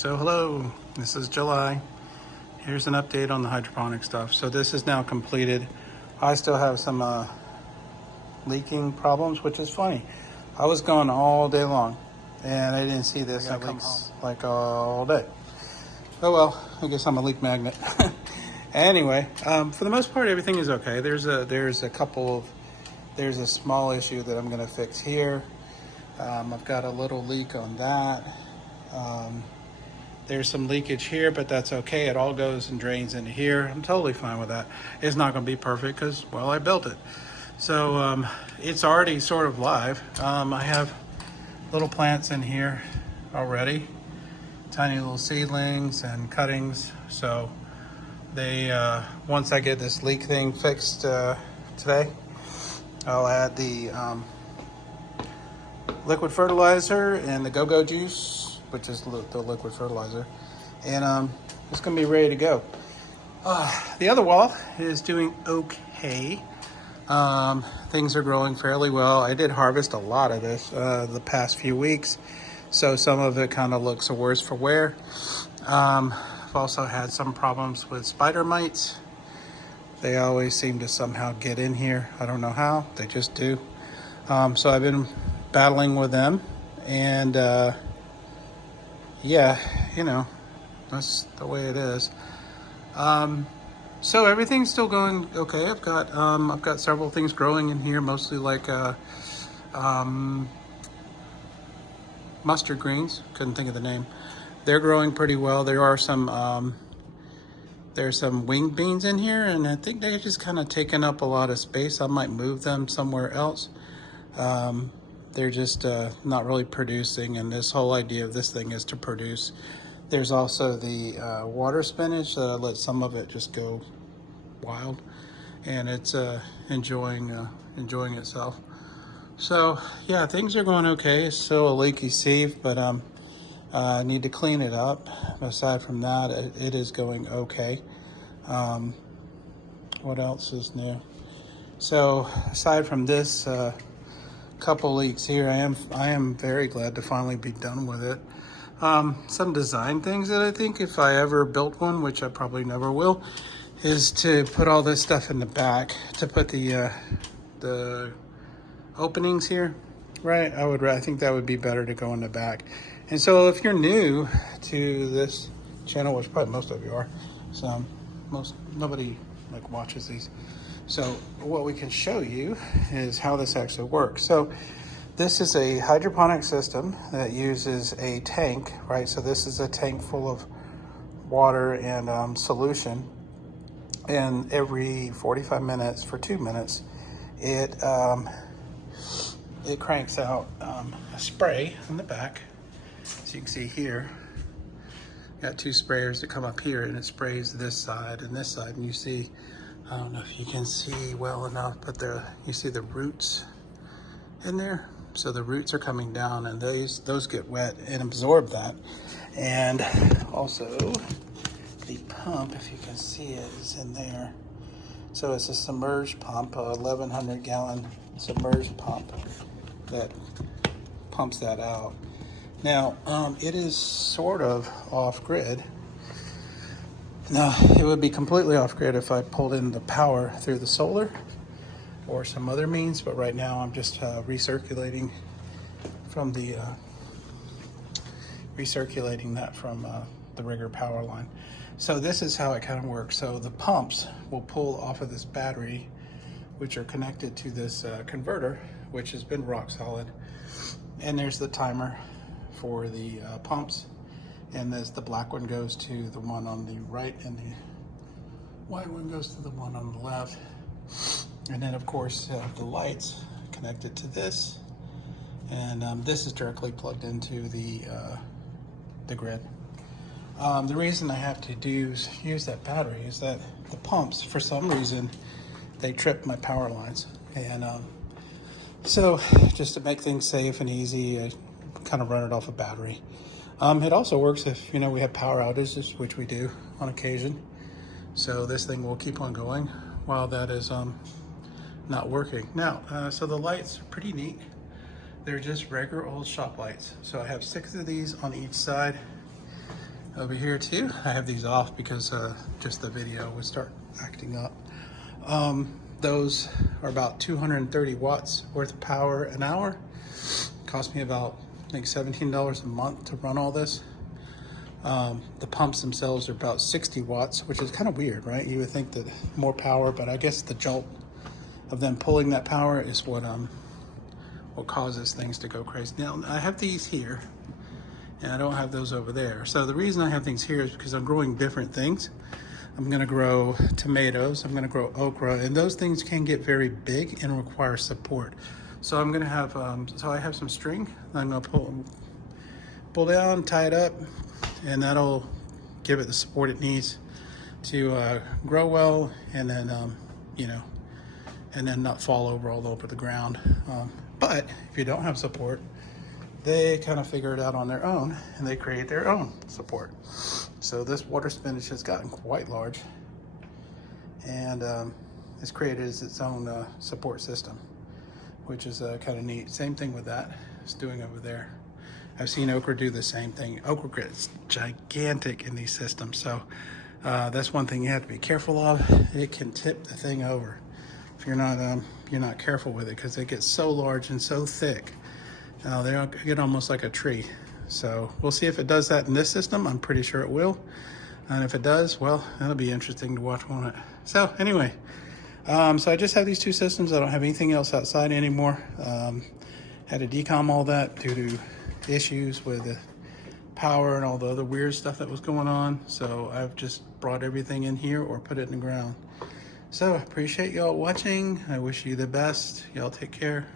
So hello, this is July. Here's an update on the hydroponic stuff. So this is now completed. I still have some leaking problems, which is funny. I was gone all day long and I didn't see this. I come home like all day. Oh well, I guess I'm a leak magnet. Anyway, for the most part, everything is okay. There's a small issue that I'm gonna fix here. I've got a little leak on that. There's some leakage here, but that's okay. It all goes and drains into here. I'm totally fine with that. It's not gonna be perfect because, well, I built it. So it's already sort of live. I have little plants in here already, tiny little seedlings and cuttings. So they, once I get this leak thing fixed today, I'll add the liquid fertilizer and the go-go juice, which is the liquid fertilizer, and it's gonna be ready to go. The other wall is doing okay. Things are growing fairly well. I did harvest a lot of this the past few weeks, so some of it kind of looks worse for wear. I've also had some problems with spider mites. They always seem to somehow get in here. I don't know how, they just do. So I've been battling with them, and yeah, you know, that's the way it is. So everything's still going okay. I've got several things growing in here, mostly like mustard greens. Couldn't think of the name. They're growing pretty well. There are some there's some winged beans in here, and I think they're just kind of taking up a lot of space. I might move them somewhere else. They're just not really producing, and this whole idea of this thing is to produce. There's also the water spinach. Let some of it just go wild, and it's enjoying itself. So yeah, things are going okay. It's still a leaky sieve, but I need to clean it up. Aside from that, it is going okay. What else is new? So aside from this couple leaks here, I am very glad to finally be done with it. Some design things that I think, if I ever built one, which I probably never will, is to put all this stuff in the back, to put the openings here, right? I think that would be better to go in the back. And so if you're new to this channel, which probably most of you are, so nobody like watches these. So what we can show you is how this actually works. So this is a hydroponic system that uses a tank, right? So this is a tank full of water and solution. And every 45 minutes, for 2 minutes, it cranks out a spray in the back. So you can see here, got two sprayers that come up here, and it sprays this side and this side. And you see, I don't know if you can see well enough, but you see the roots in there. So the roots are coming down, and those get wet and absorb that. And also the pump, if you can see it, is in there. So it's a submerged pump, a 1,100 gallon submerged pump that pumps that out. Now, it is sort of off grid. Now, it would be completely off grid if I pulled in the power through the solar or some other means, but right now I'm just recirculating from the the Rigger power line. So this is how it kind of works. So the pumps will pull off of this battery, which are connected to this converter, which has been rock solid. And there's the timer for the pumps. And the black one goes to the one on the right, and the white one goes to the one on the left. And then of course the lights connected to this, and this is directly plugged into the grid. The reason I have to use that battery is that the pumps, for some reason, they trip my power lines, and so just to make things safe and easy, I kind of run it off a battery. It also works if, you know, we have power outages, which we do on occasion. So this thing will keep on going while that is not working. Now, so the lights are pretty neat. They're just regular old shop lights. So I have 6 of these on each side. Over here too, I have these off because just the video would start acting up. Those are about 230 watts worth of power an hour. Cost me about, I think, $17 a month to run all this. The pumps themselves are about 60 watts, which is kind of weird, right? You would think that more power, but I guess the jolt of them pulling that power is what causes things to go crazy. Now, I have these here, and I don't have those over there. So the reason I have things here is because I'm growing different things. I'm gonna grow tomatoes, I'm gonna grow okra, and those things can get very big and require support. So I'm gonna have, so I have some string I'm gonna pull down, tie it up, and that'll give it the support it needs to grow well, and then, you know, and then not fall over all over the ground. But if you don't have support, they kind of figure it out on their own, and they create their own support. So this water spinach has gotten quite large, and it's created its own support system, which is kind of neat. Same thing with that, it's doing over there. I've seen okra do the same thing. Okra gets gigantic in these systems, so that's one thing you have to be careful of. It can tip the thing over if you're not careful with it, because it gets so large and so thick. They get almost like a tree. So we'll see if it does that in this system. I'm pretty sure it will. And if it does, well, that'll be interesting to watch, won't it? So anyway, so I just have these two systems. I don't have anything else outside anymore. Had to decom all that due to issues with the power and all the other weird stuff that was going on. So I've just brought everything in here or put it in the ground. So I appreciate y'all watching. I wish you the best. Y'all take care.